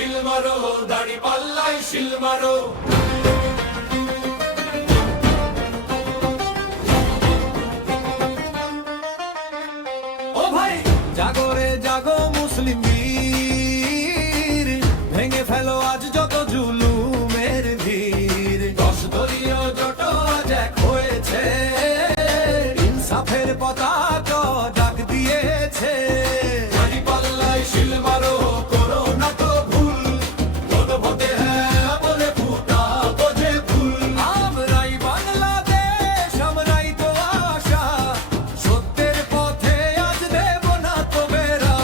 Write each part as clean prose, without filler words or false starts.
শিল মারো, দাড়ি পাল্লায় শিল মারো। ও ভাই জাগরে জাগো মুসলিম বীর, ভেঙে ফেলো আজ যত জুলুমের ভিড়। 10 দলীয় জোট আজ এক হয়েছে, ইনসাফের পতাকা ডাক দিয়েছে। দাড়ি পাল্লায় শিল মারো, করো না তো ভুল। ভোট ভোটে হ্যাঁ বলে ফুটা বোঝে ফুল। আমরাই বাংলাদেশ, আমরাই তো আশা, সত্যের পথে আজ দেব না তো বেড়া।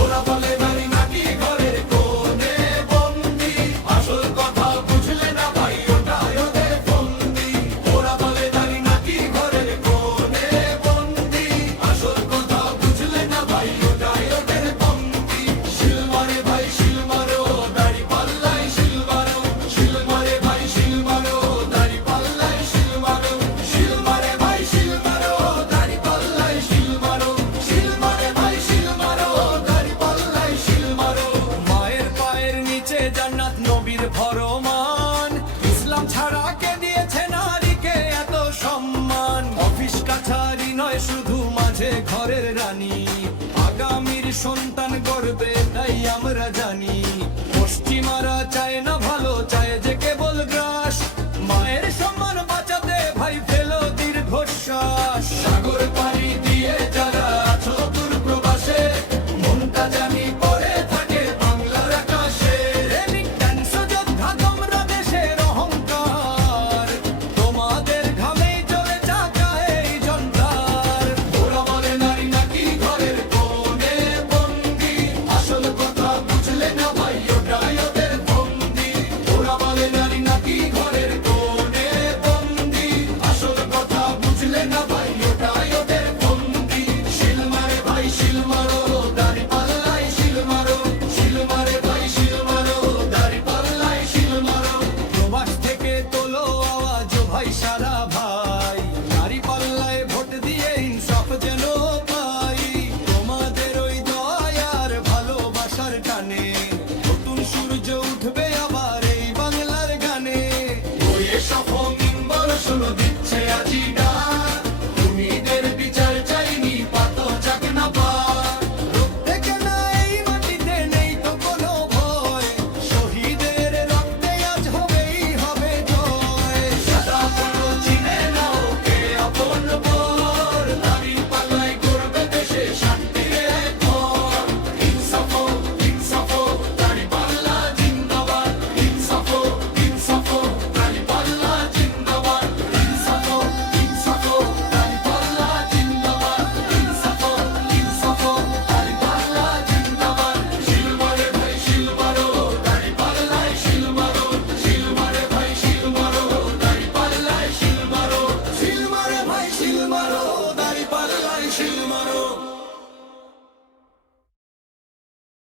ওরা বলে নারী নাকি ঘরের কোণে বন্দি, আসল কথা বুঝলে না ভাই ওটাই ওদের বন্দি। ওরা বলে নারী নাকি ঘরের কোণে বন্দি, আসল কথা বুঝলে না ভাই ওটাই ওদের বন্দি। শিল মারে ভাই শিল মারো, দাড়ি পাল্লায় শিল মারো। শিল মারে ভাই শিল মারো, দাড়ি পাল্লায় শিল মারো। শিল মারে ভাই শিল মারো, দাড়ি পাল্লায় শিল মারো। শিল মারে ভাই শিল মারো, দাড়ি পাল্লায় শিল মারো। মায়ের পায়ের নিচে জান্নাত নবীর ফরমান, ইসলাম ছাড়া কে দিয়েছে নারীকে এত সম্মান। অফিস কাছারি নয় শুধু মাঝে ঘরের রানী, আগামীর সন্তান গড়বে তাই আমরা জানি। পশ্চিমারা চায় না